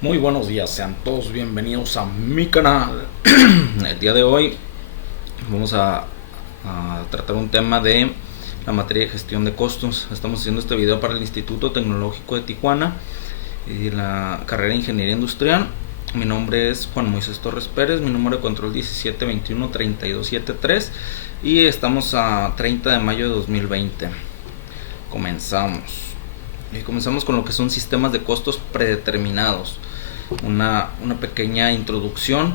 Muy buenos días, sean todos bienvenidos a mi canal. El día de hoy vamos a tratar un tema de la materia de gestión de costos. Estamos haciendo este video para el Instituto Tecnológico de Tijuana y la carrera de Ingeniería Industrial. Mi nombre es Juan Moisés Torres Pérez, mi número de control 1721-3273 y estamos a 30 de mayo de 2020. Comenzamos con lo que son sistemas de costos predeterminados. Una pequeña introducción.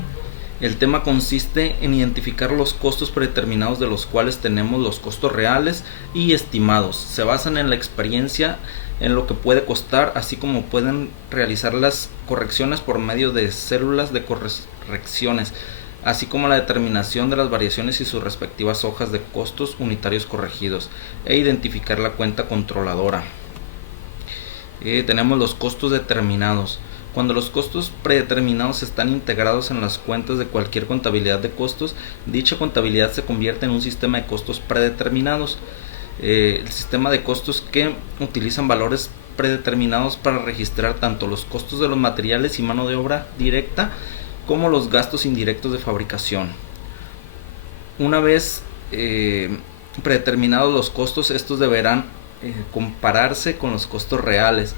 El tema consiste en identificar los costos predeterminados de los cuales tenemos los costos reales y estimados. Se basan en la experiencia, en lo que puede costar, así como pueden realizar las correcciones por medio de células de correcciones, así como la determinación de las variaciones y sus respectivas hojas de costos unitarios corregidos, e identificar la cuenta controladora. Tenemos los costos determinados. Cuando los costos predeterminados están integrados en las cuentas de cualquier contabilidad de costos, dicha contabilidad se convierte en un sistema de costos predeterminados. El sistema de costos que utilizan valores predeterminados para registrar tanto los costos de los materiales y mano de obra directa como los gastos indirectos de fabricación. Una vez predeterminados los costos, estos deberán compararse con los costos reales.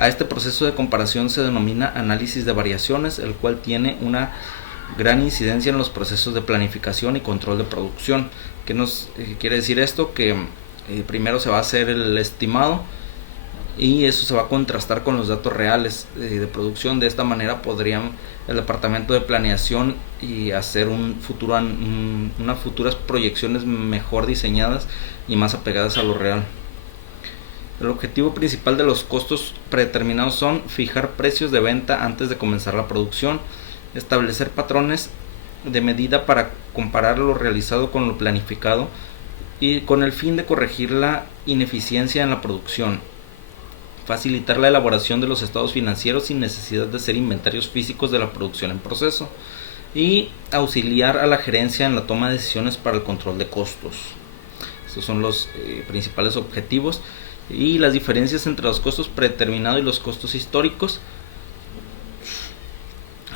A este proceso de comparación se denomina análisis de variaciones, el cual tiene una gran incidencia en los procesos de planificación y control de producción. ¿Qué nos quiere decir esto? Que primero se va a hacer el estimado y eso se va a contrastar con los datos reales de producción. De esta manera podrían el departamento de planeación y hacer unas futuras proyecciones mejor diseñadas y más apegadas a lo real. El objetivo principal de los costos predeterminados son fijar precios de venta antes de comenzar la producción, establecer patrones de medida para comparar lo realizado con lo planificado y con el fin de corregir la ineficiencia en la producción, facilitar la elaboración de los estados financieros sin necesidad de hacer inventarios físicos de la producción en proceso y auxiliar a la gerencia en la toma de decisiones para el control de costos. Estos son los principales objetivos. Y las diferencias entre los costos predeterminados y los costos históricos.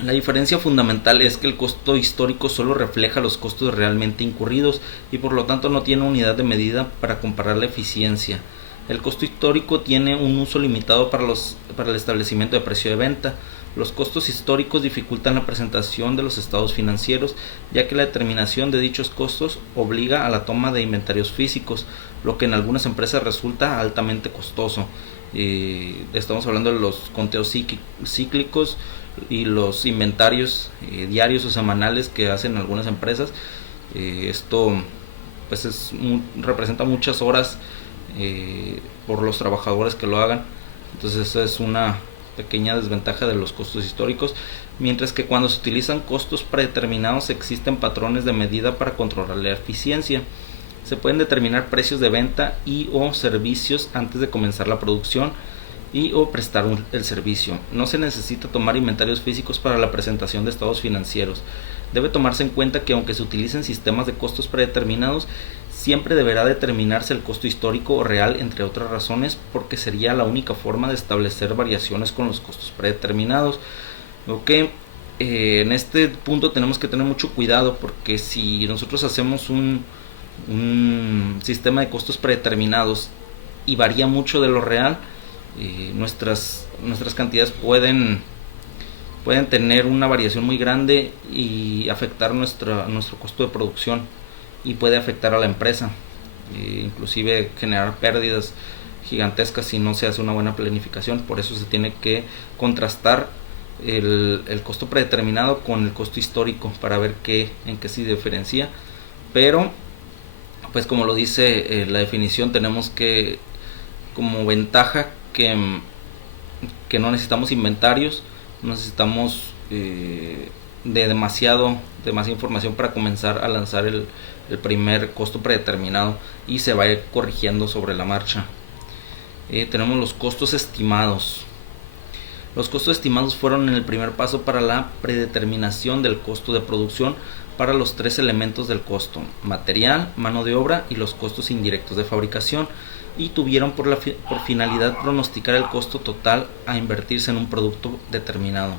La diferencia fundamental es que el costo histórico solo refleja los costos realmente incurridos y por lo tanto no tiene unidad de medida para comparar la eficiencia. El costo histórico tiene un uso limitado para el establecimiento de precio de venta. Los costos históricos dificultan la presentación de los estados financieros, ya que la determinación de dichos costos obliga a la toma de inventarios físicos, lo que en algunas empresas resulta altamente costoso. Estamos hablando de los conteos cíclicos y los inventarios diarios o semanales que hacen algunas empresas. Esto pues representa muchas horas por los trabajadores que lo hagan. Entonces esa es una pequeña desventaja de los costos históricos, mientras que cuando se utilizan costos predeterminados existen patrones de medida para controlar la eficiencia. Se pueden determinar precios de venta y o servicios antes de comenzar la producción y o prestar el servicio. No se necesita tomar inventarios físicos para la presentación de estados financieros. Debe tomarse en cuenta que aunque se utilicen sistemas de costos predeterminados, siempre deberá determinarse el costo histórico o real, entre otras razones, porque sería la única forma de establecer variaciones con los costos predeterminados. En este punto tenemos que tener mucho cuidado, porque si nosotros hacemos un sistema de costos predeterminados y varía mucho de lo real, nuestras cantidades pueden tener una variación muy grande y afectar nuestro costo de producción, y puede afectar a la empresa, inclusive generar pérdidas gigantescas si no se hace una buena planificación. Por eso se tiene que contrastar el costo predeterminado con el costo histórico para ver en qué se diferencia. Pero pues como lo dice la definición, tenemos que como ventaja que no necesitamos inventarios, no necesitamos de demasiada información para comenzar a lanzar el primer costo predeterminado, y se va a ir corrigiendo sobre la marcha. Tenemos los costos estimados. Los costos estimados fueron el primer paso para la predeterminación del costo de producción para los tres elementos del costo: material, mano de obra y los costos indirectos de fabricación. y tuvieron por finalidad pronosticar el costo total a invertirse en un producto determinado.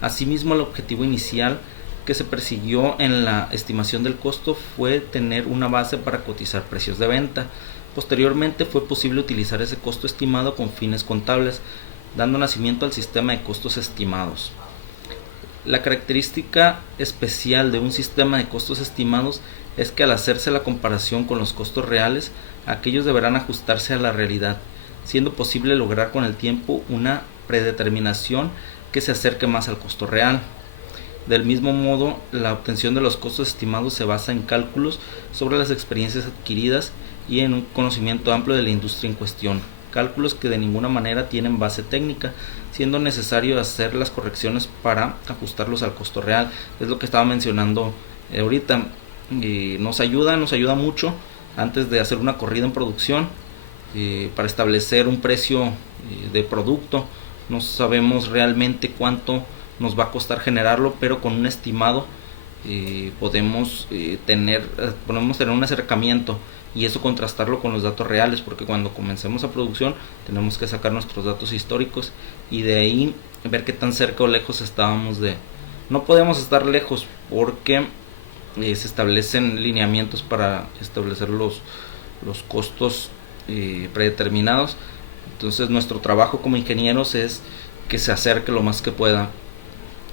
Asimismo, el objetivo inicial que se persiguió en la estimación del costo fue tener una base para cotizar precios de venta. Posteriormente fue posible utilizar ese costo estimado con fines contables, dando nacimiento al sistema de costos estimados. La característica especial de un sistema de costos estimados es que al hacerse la comparación con los costos reales, aquellos deberán ajustarse a la realidad, siendo posible lograr con el tiempo una predeterminación que se acerque más al costo real. Del mismo modo, la obtención de los costos estimados se basa en cálculos sobre las experiencias adquiridas y en un conocimiento amplio de la industria en cuestión, cálculos que de ninguna manera tienen base técnica, siendo necesario hacer las correcciones para ajustarlos al costo real. Es lo que estaba mencionando ahorita. Nos ayuda mucho antes de hacer una corrida en producción para establecer un precio de producto. No sabemos realmente cuánto nos va a costar generarlo, pero con un estimado podemos tener un acercamiento, y eso contrastarlo con los datos reales, porque cuando comencemos a producción tenemos que sacar nuestros datos históricos y de ahí ver qué tan cerca o lejos estábamos de... No podemos estar lejos porque se establecen lineamientos para establecer los costos predeterminados. Entonces nuestro trabajo como ingenieros es que se acerque lo más que pueda.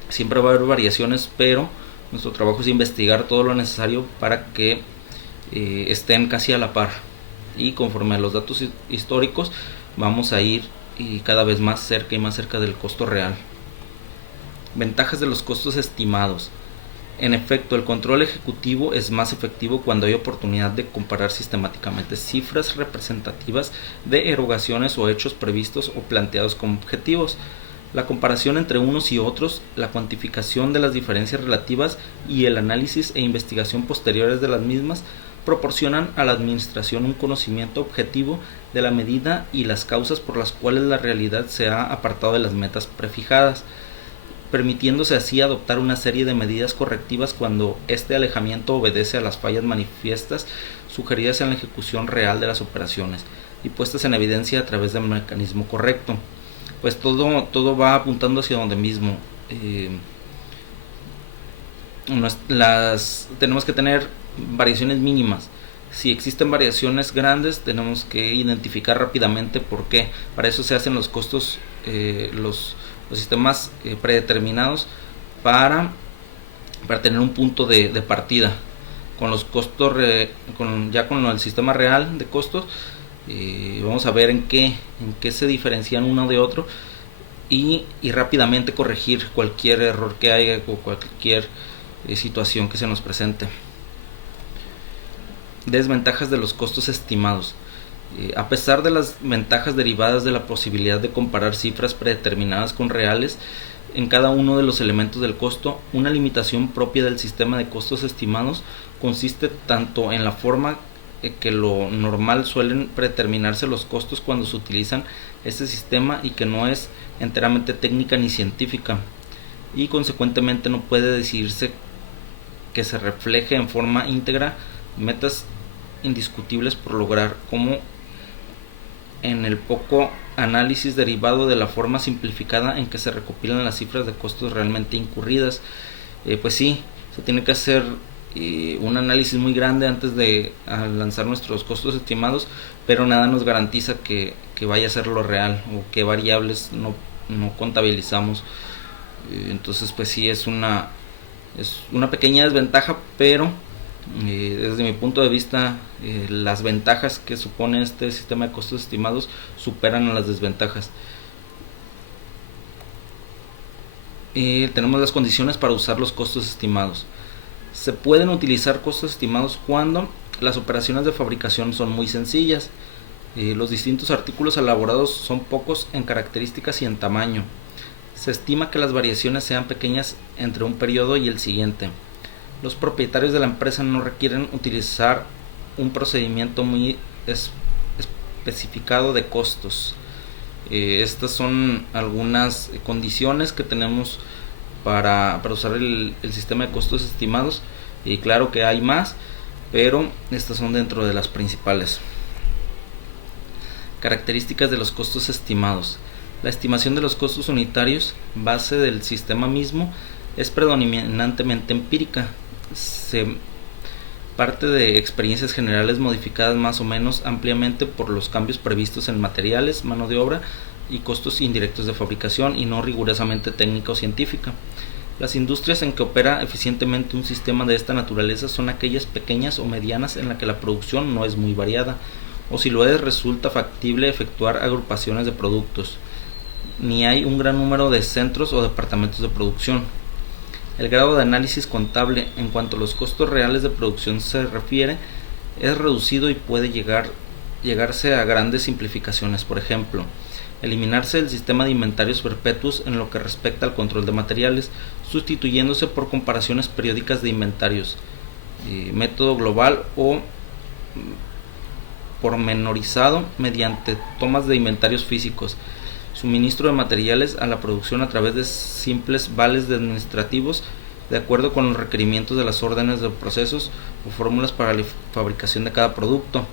Siempre va a haber variaciones, pero nuestro trabajo es investigar todo lo necesario para que estén casi a la par, y conforme a los datos históricos vamos a ir cada vez más cerca del costo real. Ventajas de los costos estimados. En efecto, el control ejecutivo es más efectivo cuando hay oportunidad de comparar sistemáticamente cifras representativas de erogaciones o hechos previstos o planteados como objetivos. La comparación entre unos y otros, la cuantificación de las diferencias relativas y el análisis e investigación posteriores de las mismas proporcionan a la administración un conocimiento objetivo de la medida y las causas por las cuales la realidad se ha apartado de las metas prefijadas, permitiéndose así adoptar una serie de medidas correctivas cuando este alejamiento obedece a las fallas manifiestas sugeridas en la ejecución real de las operaciones y puestas en evidencia a través del mecanismo correcto. Pues todo va apuntando hacia donde mismo. Tenemos que tener variaciones mínimas. Si existen variaciones grandes, tenemos que identificar rápidamente por qué. Para eso se hacen los costos, los sistemas predeterminados para tener un punto de partida. Con los costos, con el sistema real de costos, vamos a ver en qué se diferencian uno de otro y rápidamente corregir cualquier error que haya o cualquier situación que se nos presente. Desventajas de los costos estimados. A pesar de las ventajas derivadas de la posibilidad de comparar cifras predeterminadas con reales en cada uno de los elementos del costo, una limitación propia del sistema de costos estimados consiste tanto en la forma que lo normal suelen predeterminarse los costos cuando se utilizan este sistema y que no es enteramente técnica ni científica, y consecuentemente no puede decirse que se refleje en forma íntegra metas indiscutibles por lograr, como en el poco análisis derivado de la forma simplificada en que se recopilan las cifras de costos realmente incurridas. Pues sí, se tiene que hacer un análisis muy grande antes de lanzar nuestros costos estimados, pero nada nos garantiza que vaya a ser lo real o qué variables no contabilizamos. Entonces pues sí, es una pequeña desventaja, pero desde mi punto de vista las ventajas que supone este sistema de costos estimados superan a las desventajas. Tenemos las condiciones para usar los costos estimados. Se pueden utilizar costos estimados cuando las operaciones de fabricación son muy sencillas, los distintos artículos elaborados son pocos en características y en tamaño. Se estima que las variaciones sean pequeñas entre un periodo y el siguiente. Los propietarios de la empresa no requieren utilizar un procedimiento muy especificado de costos. Estas son algunas condiciones que tenemos para usar el sistema de costos estimados, y claro que hay más, pero estas son dentro de las principales. Características de los costos estimados. La estimación de los costos unitarios, base del sistema mismo, es predominantemente empírica. Se parte de experiencias generales modificadas más o menos ampliamente por los cambios previstos en materiales, mano de obra y costos indirectos de fabricación, y no rigurosamente técnica o científica. Las industrias en que opera eficientemente un sistema de esta naturaleza son aquellas pequeñas o medianas en las que la producción no es muy variada, o si lo es, resulta factible efectuar agrupaciones de productos, ni hay un gran número de centros o departamentos de producción. El grado de análisis contable en cuanto a los costos reales de producción se refiere es reducido y puede llegarse a grandes simplificaciones. Por ejemplo, eliminarse el sistema de inventarios perpetuos en lo que respecta al control de materiales, sustituyéndose por comparaciones periódicas de inventarios, método global o pormenorizado mediante tomas de inventarios físicos, suministro de materiales a la producción a través de simples vales administrativos de acuerdo con los requerimientos de las órdenes de procesos o fórmulas para la fabricación de cada producto.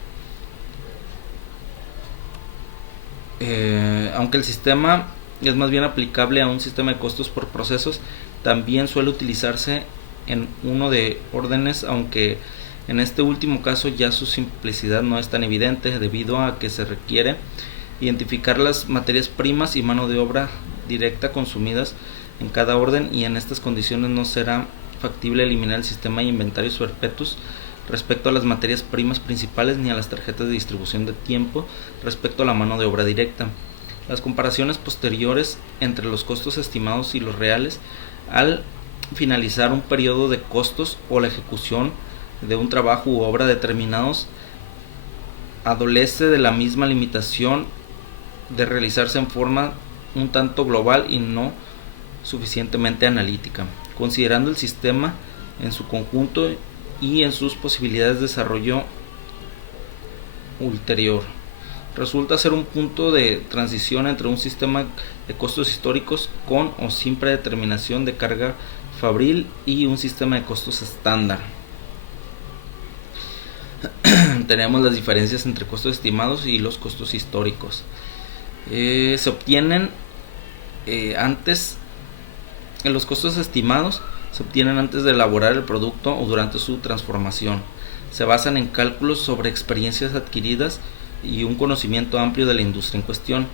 Aunque el sistema es más bien aplicable a un sistema de costos por procesos, también suele utilizarse en uno de órdenes, aunque en este último caso ya su simplicidad no es tan evidente debido a que se requiere identificar las materias primas y mano de obra directa consumidas en cada orden, y en estas condiciones no será factible eliminar el sistema de inventarios perpetuos respecto a las materias primas principales ni a las tarjetas de distribución de tiempo respecto a la mano de obra directa. Las comparaciones posteriores entre los costos estimados y los reales al finalizar un periodo de costos o la ejecución de un trabajo u obra determinados adolece de la misma limitación de realizarse en forma un tanto global y no suficientemente analítica, considerando el sistema en su conjunto y en sus posibilidades de desarrollo ulterior. Resulta ser un punto de transición entre un sistema de costos históricos con o sin predeterminación de carga fabril y un sistema de costos estándar. Tenemos las diferencias entre costos estimados y los costos históricos. Se obtienen antes, los costos estimados se obtienen antes de elaborar el producto o durante su transformación. Se basan en cálculos sobre experiencias adquiridas y un conocimiento amplio de la industria en cuestión.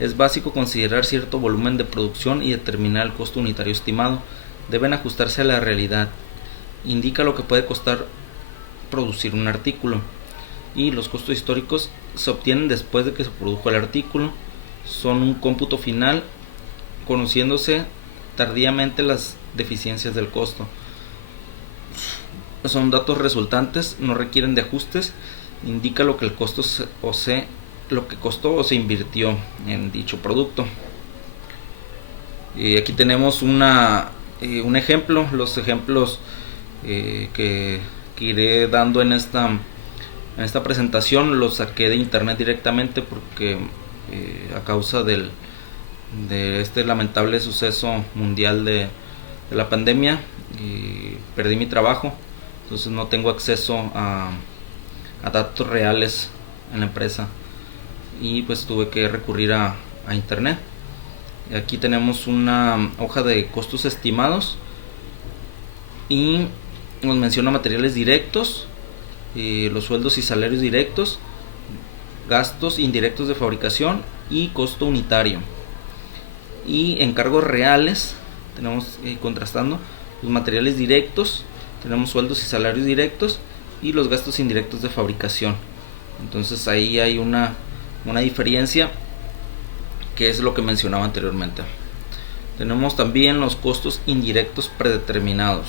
Es básico considerar cierto volumen de producción y determinar el costo unitario estimado. Deben ajustarse a la realidad. Indica lo que puede costar producir un artículo, y los costos históricos se obtienen después de que se produjo el artículo. Son un cómputo final, conociéndose tardíamente las deficiencias del costo. Son datos resultantes, no requieren de ajustes. Indica lo que el costo lo que costó o se invirtió en dicho producto. Aquí tenemos un ejemplo. Los ejemplos que iré dando en esta presentación los saqué de internet directamente porque a causa de este lamentable suceso mundial de la pandemia perdí mi trabajo, entonces no tengo acceso a datos reales en la empresa y pues tuve que recurrir a internet. Aquí tenemos una hoja de costos estimados y nos menciona materiales directos, los sueldos y salarios directos, gastos indirectos de fabricación y costo unitario. Y encargos reales tenemos contrastando los materiales directos, tenemos sueldos y salarios directos y los gastos indirectos de fabricación. Entonces ahí hay una diferencia, que es lo que mencionaba anteriormente. Tenemos también los costos indirectos predeterminados.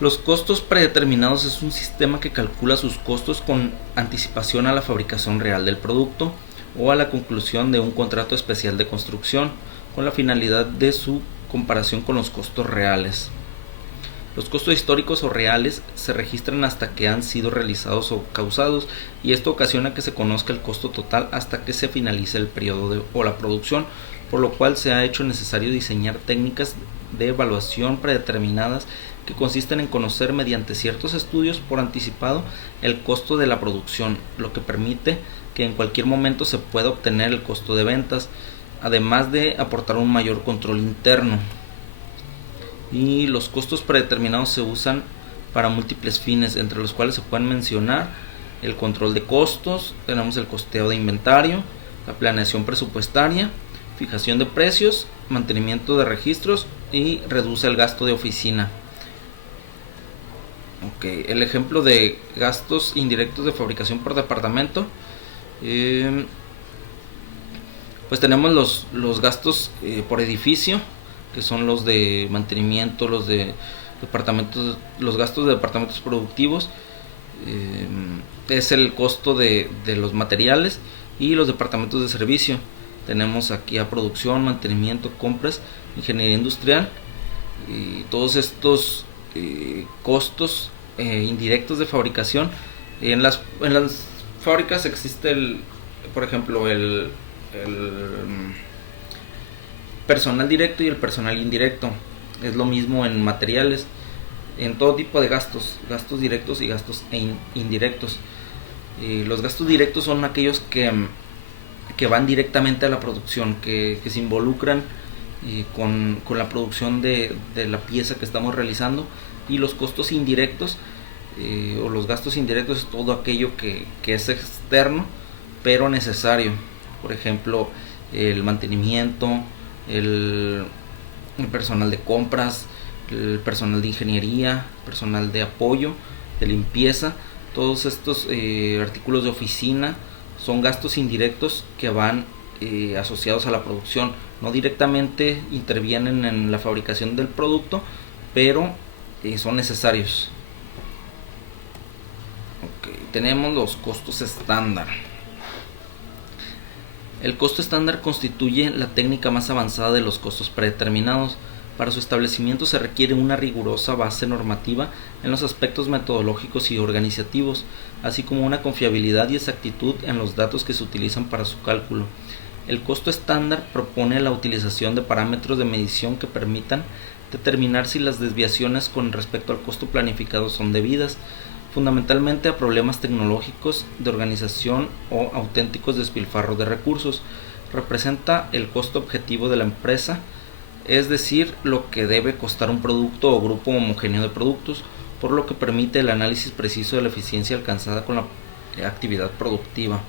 Los costos predeterminados es un sistema que calcula sus costos con anticipación a la fabricación real del producto o a la conclusión de un contrato especial de construcción, con la finalidad de su comparación con los costos reales. Los costos históricos o reales se registran hasta que han sido realizados o causados, y esto ocasiona que se conozca el costo total hasta que se finalice el periodo o la producción, por lo cual se ha hecho necesario diseñar técnicas de evaluación predeterminadas que consisten en conocer mediante ciertos estudios por anticipado el costo de la producción, lo que permite que en cualquier momento se pueda obtener el costo de ventas, además de aportar un mayor control interno. Y los costos predeterminados se usan para múltiples fines, entre los cuales se pueden mencionar el control de costos, tenemos el costeo de inventario, la planeación presupuestaria, fijación de precios, mantenimiento de registros y reduce el gasto de oficina. El ejemplo de gastos indirectos de fabricación por departamento, pues tenemos los gastos por edificio, que son los de mantenimiento, los de departamentos, los gastos de departamentos productivos, es el costo de los materiales, y los departamentos de servicio. Tenemos aquí a producción, mantenimiento, compras, ingeniería industrial, y todos estos costos indirectos de fabricación. En las fábricas existe por ejemplo, el personal directo y el personal indirecto. Es lo mismo en materiales, en todo tipo de gastos directos y gastos indirectos. Los gastos directos son aquellos que van directamente a la producción, que se involucran con la producción de la pieza que estamos realizando. Y los costos indirectos o los gastos indirectos es todo aquello que es externo pero necesario. Por ejemplo, el mantenimiento, el personal de compras, el personal de ingeniería, personal de apoyo, de limpieza. Todos estos artículos de oficina son gastos indirectos que van asociados a la producción. No directamente intervienen en la fabricación del producto, pero son necesarios. Tenemos los costos estándar. El costo estándar constituye la técnica más avanzada de los costos predeterminados. Para su establecimiento se requiere una rigurosa base normativa en los aspectos metodológicos y organizativos, así como una confiabilidad y exactitud en los datos que se utilizan para su cálculo. El costo estándar propone la utilización de parámetros de medición que permitan determinar si las desviaciones con respecto al costo planificado son debidas, fundamentalmente a problemas tecnológicos de organización o auténticos despilfarros de recursos. Representa el costo objetivo de la empresa, es decir, lo que debe costar un producto o grupo homogéneo de productos, por lo que permite el análisis preciso de la eficiencia alcanzada con la actividad productiva.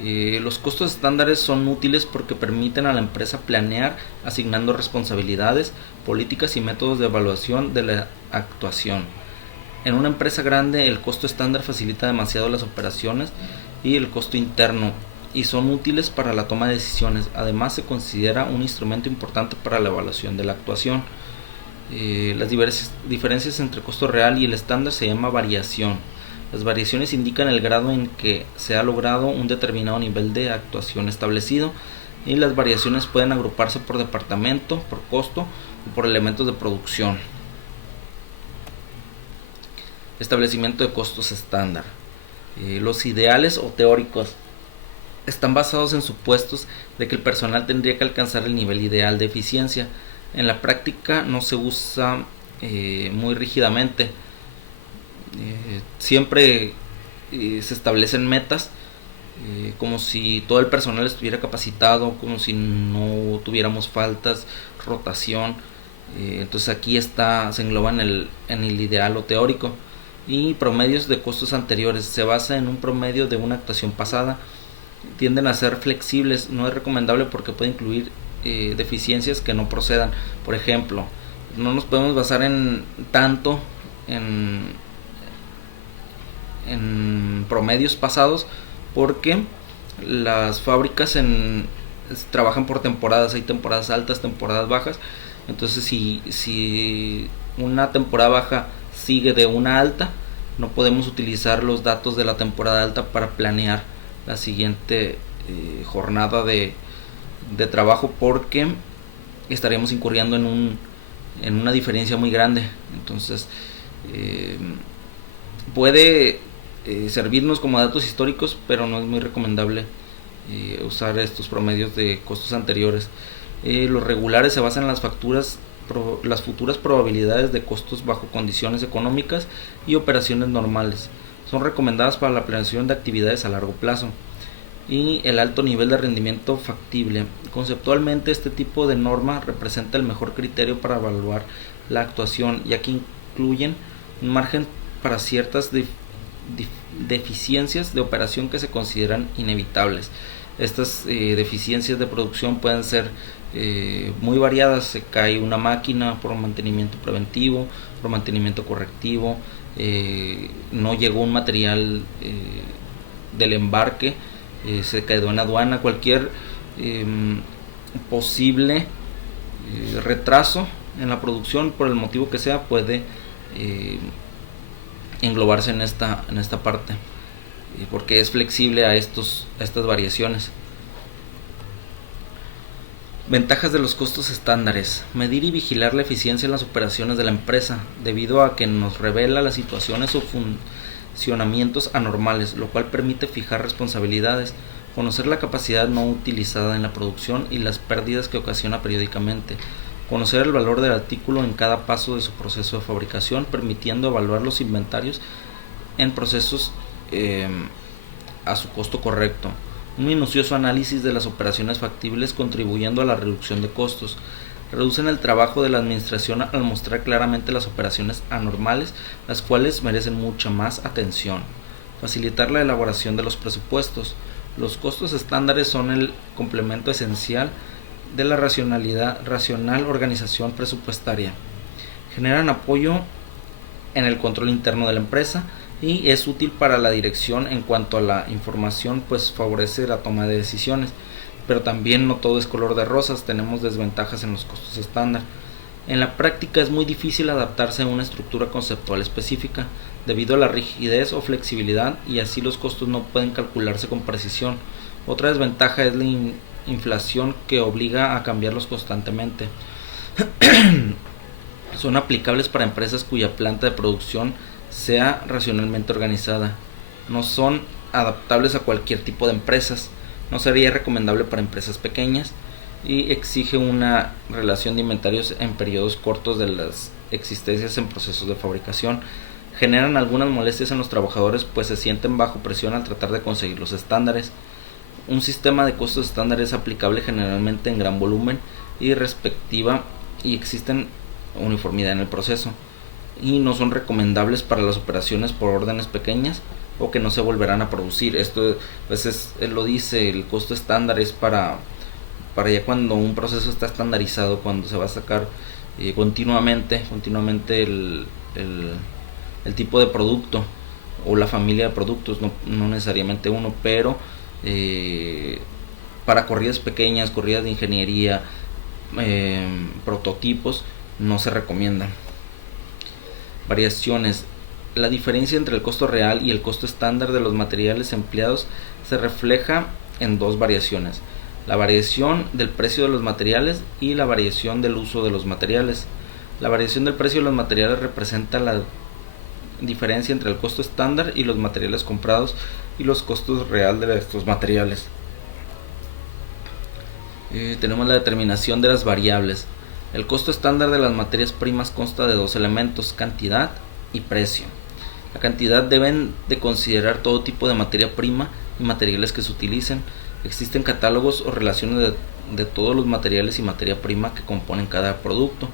Los costos estándares son útiles porque permiten a la empresa planear asignando responsabilidades, políticas y métodos de evaluación de la actuación. En una empresa grande el costo estándar facilita demasiado las operaciones y el costo interno, y son útiles para la toma de decisiones. Además se considera un instrumento importante para la evaluación de la actuación. Las diferencias entre costo real y el estándar se llama variación. Las variaciones indican el grado en que se ha logrado un determinado nivel de actuación establecido, y las variaciones pueden agruparse por departamento, por costo o por elementos de producción. Establecimiento de costos estándar. Los ideales o teóricos están basados en supuestos de que el personal tendría que alcanzar el nivel ideal de eficiencia. En la práctica no se usa muy rígidamente. Siempre se establecen metas como si todo el personal estuviera capacitado, como si no tuviéramos faltas, rotación. Entonces aquí se engloba en el ideal o teórico. Y promedios de costos anteriores. Se basa en un promedio de una actuación pasada. Tienden a ser flexibles. No es recomendable porque puede incluir deficiencias que no procedan. Por ejemplo, no nos podemos basar tanto en promedios pasados, porque las fábricas trabajan por temporadas. Hay temporadas altas, temporadas bajas. Entonces si una temporada baja sigue de una alta, no podemos utilizar los datos de la temporada alta para planear la siguiente jornada de trabajo, porque estaríamos incurriendo en en una diferencia muy grande. Entonces puede servirnos como datos históricos, pero no es muy recomendable usar estos promedios de costos anteriores. Los regulares se basan en las futuras probabilidades de costos bajo condiciones económicas y operaciones normales. Son recomendadas para la planeación de actividades a largo plazo. Y el alto nivel de rendimiento factible. Conceptualmente, este tipo de norma representa el mejor criterio para evaluar la actuación, ya que incluyen un margen para ciertas deficiencias de operación que se consideran inevitables. Estas deficiencias de producción pueden ser muy variadas. Se cae una máquina por mantenimiento preventivo, por mantenimiento correctivo, no llegó un material del embarque, se quedó en aduana. Cualquier posible retraso en la producción, por el motivo que sea, puede englobarse en esta parte, porque es flexible a estas variaciones. Ventajas de los costos estándares. Medir y vigilar la eficiencia en las operaciones de la empresa, debido a que nos revela las situaciones o funcionamientos anormales, lo cual permite fijar responsabilidades, conocer la capacidad no utilizada en la producción y las pérdidas que ocasiona periódicamente, conocer el valor del artículo en cada paso de su proceso de fabricación, permitiendo evaluar los inventarios en procesos a su costo correcto. Un minucioso análisis de las operaciones factibles, contribuyendo a la reducción de costos. Reducen el trabajo de la administración al mostrar claramente las operaciones anormales, las cuales merecen mucha más atención. Facilitar la elaboración de los presupuestos. Los costos estándares son el complemento esencial de la racional organización presupuestaria. Generan apoyo en el control interno de la empresa y es útil para la dirección en cuanto a la información, pues favorece la toma de decisiones. Pero también no todo es color de rosas, tenemos desventajas en los costos estándar. En la práctica es muy difícil adaptarse a una estructura conceptual específica debido a la rigidez o flexibilidad, y así los costos no pueden calcularse con precisión. Otra desventaja es la inflación, que obliga a cambiarlos constantemente. Son aplicables para empresas cuya planta de producción sea racionalmente organizada. No son adaptables a cualquier tipo de empresas. No sería recomendable para empresas pequeñas y exige una relación de inventarios en periodos cortos de las existencias en procesos de fabricación. Generan algunas molestias en los trabajadores, pues se sienten bajo presión al tratar de conseguir los estándares. Un sistema de costos estándar es aplicable generalmente en gran volumen y existen uniformidad en el proceso, y no son recomendables para las operaciones por órdenes pequeñas o que no se volverán a producir. Esto pues lo dice, el costo estándar es para ya cuando un proceso está estandarizado, cuando se va a sacar continuamente el tipo de producto o la familia de productos, no necesariamente uno, pero para corridas pequeñas, corridas de ingeniería, prototipos, no se recomienda. Variaciones. La diferencia entre el costo real y el costo estándar de los materiales empleados se refleja en dos variaciones: la variación del precio de los materiales y la variación del uso de los materiales. La variación del precio de los materiales representa la diferencia entre el costo estándar y los materiales comprados y los costos reales de estos materiales. Tenemos la determinación de las variables. El costo estándar de las materias primas consta de dos elementos: cantidad y precio. La cantidad deben de considerar todo tipo de materia prima y materiales que se utilicen. Existen catálogos o relaciones de todos los materiales y materia prima que componen cada producto.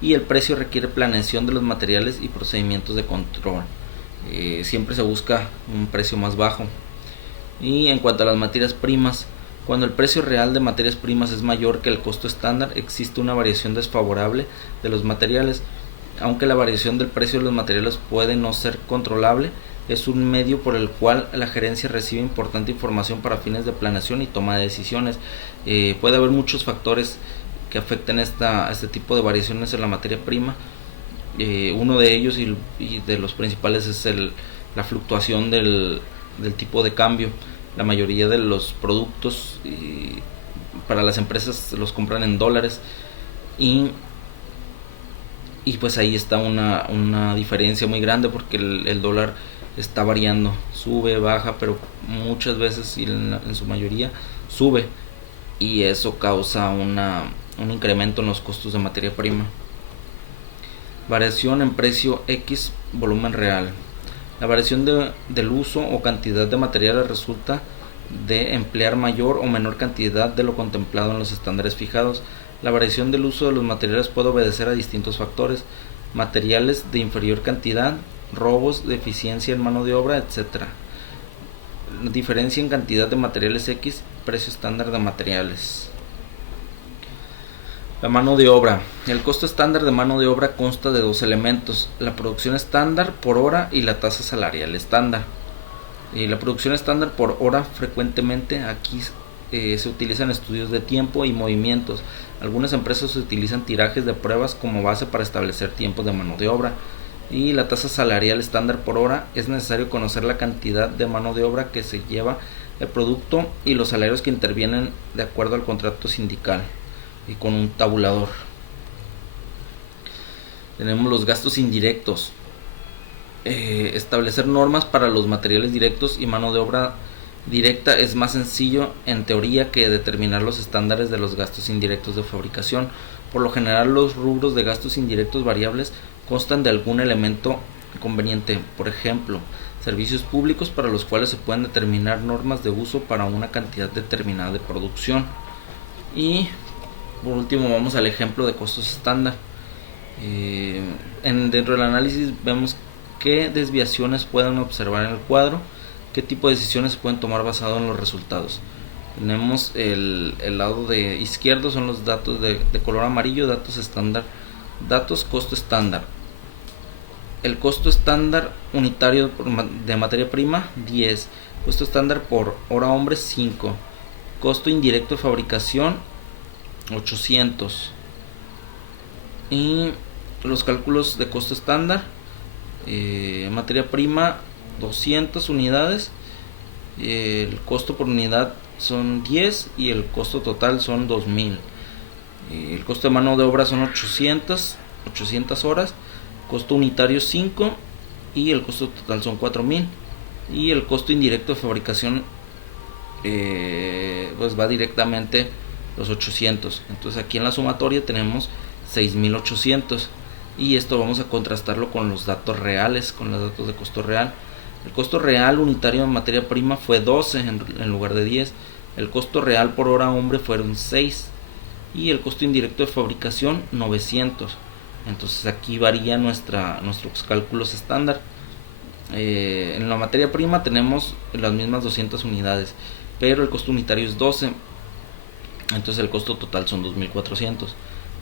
Y el precio requiere planeación de los materiales y procedimientos de control. Siempre se busca un precio más bajo. Y en cuanto a las materias primas, cuando el precio real de materias primas es mayor que el costo estándar, existe una variación desfavorable de los materiales. Aunque la variación del precio de los materiales puede no ser controlable, es un medio por el cual la gerencia recibe importante información para fines de planeación y toma de decisiones. Puede haber muchos factores que afecten este tipo de variaciones en la materia prima. Uno de ellos y de los principales es la fluctuación del tipo de cambio. La mayoría de los productos para las empresas los compran en dólares, y y pues ahí está una diferencia muy grande porque el dólar está variando, sube, baja, pero muchas veces y en su mayoría sube, y eso causa un incremento en los costos de materia prima. Variación en precio X volumen real. La variación del uso o cantidad de materiales resulta de emplear mayor o menor cantidad de lo contemplado en los estándares fijados. La variación del uso de los materiales puede obedecer a distintos factores: materiales de inferior cantidad, robos, deficiencia en mano de obra, etc. Diferencia en cantidad de materiales X, precio estándar de materiales. La mano de obra. El costo estándar de mano de obra consta de dos elementos: la producción estándar por hora y la tasa salarial estándar. La producción estándar por hora frecuentemente aquí se utilizan estudios de tiempo y movimientos. Algunas empresas utilizan tirajes de pruebas como base para establecer tiempos de mano de obra. Y la tasa salarial estándar por hora: es necesario conocer la cantidad de mano de obra que se lleva el producto y los salarios que intervienen de acuerdo al contrato sindical, y con un tabulador. Tenemos los gastos indirectos. Establecer normas para los materiales directos y mano de obra directa es más sencillo en teoría que determinar los estándares de los gastos indirectos de fabricación. Por lo general, los rubros de gastos indirectos variables constan de algún elemento conveniente, por ejemplo, servicios públicos para los cuales se pueden determinar normas de uso para una cantidad determinada de producción. Y por último vamos al ejemplo de costos estándar. Dentro del análisis vemos qué desviaciones pueden observar en el cuadro, qué tipo de decisiones se pueden tomar basado en los resultados. Tenemos el lado de izquierdo, son los datos de color amarillo, datos estándar, datos costo estándar. El costo estándar unitario de materia prima 10, costo estándar por hora hombre 5, costo indirecto de fabricación 800. Y los cálculos de costo estándar: materia prima 200 unidades, el costo por unidad son 10 y el costo total son 2000. El costo de mano de obra son 800 horas, costo unitario 5 y el costo total son 4000. Y el costo indirecto de fabricación pues va directamente los 800. Entonces aquí en la sumatoria tenemos 6800, y esto vamos a contrastarlo con los datos reales, con los datos de costo real. El costo real unitario en materia prima fue 12 en lugar de 10. El costo real por hora hombre fueron 6 y el costo indirecto de fabricación 900. Entonces aquí varía nuestros cálculos estándar. En la materia prima tenemos las mismas 200 unidades, pero el costo unitario es 12, entonces el costo total son 2400.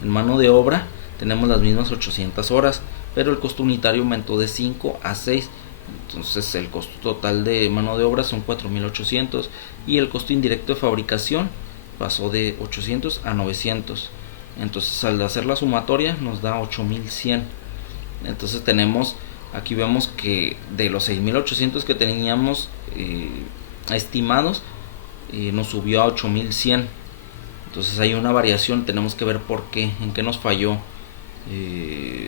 En mano de obra tenemos las mismas 800 horas, pero el costo unitario aumentó de 5 a 6, entonces el costo total de mano de obra son 4800, y el costo indirecto de fabricación pasó de 800 a 900. Entonces al hacer la sumatoria nos da 8100. Entonces aquí vemos que de los 6800 que teníamos estimados, nos subió a 8100. Entonces hay una variación, tenemos que ver por qué, en qué nos falló.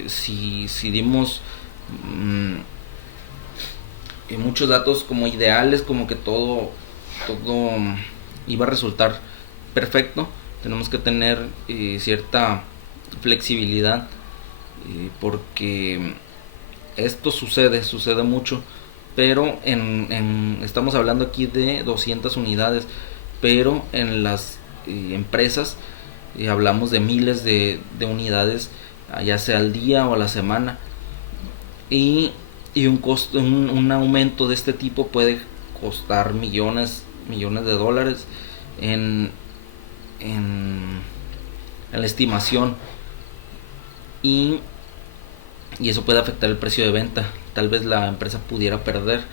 Si dimos muchos datos como ideales, como que todo iba a resultar perfecto, tenemos que tener cierta flexibilidad, porque esto sucede mucho, pero estamos hablando aquí de 200 unidades, pero en las empresas hablamos de miles de unidades, ya sea al día o a la semana, y un aumento de este tipo puede costar millones de dólares en la estimación, y eso puede afectar el precio de venta. Tal vez la empresa pudiera perder.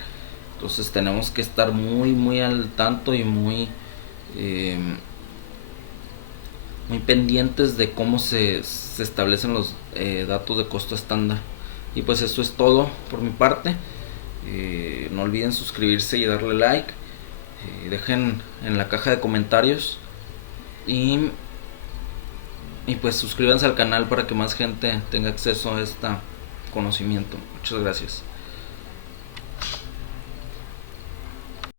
Entonces tenemos que estar muy al tanto y muy pendientes de cómo se establecen los datos de costo estándar. Y pues eso es todo por mi parte. No olviden suscribirse y darle like. Dejen en la caja de comentarios, y Y pues suscríbanse al canal para que más gente tenga acceso a este conocimiento. Muchas gracias.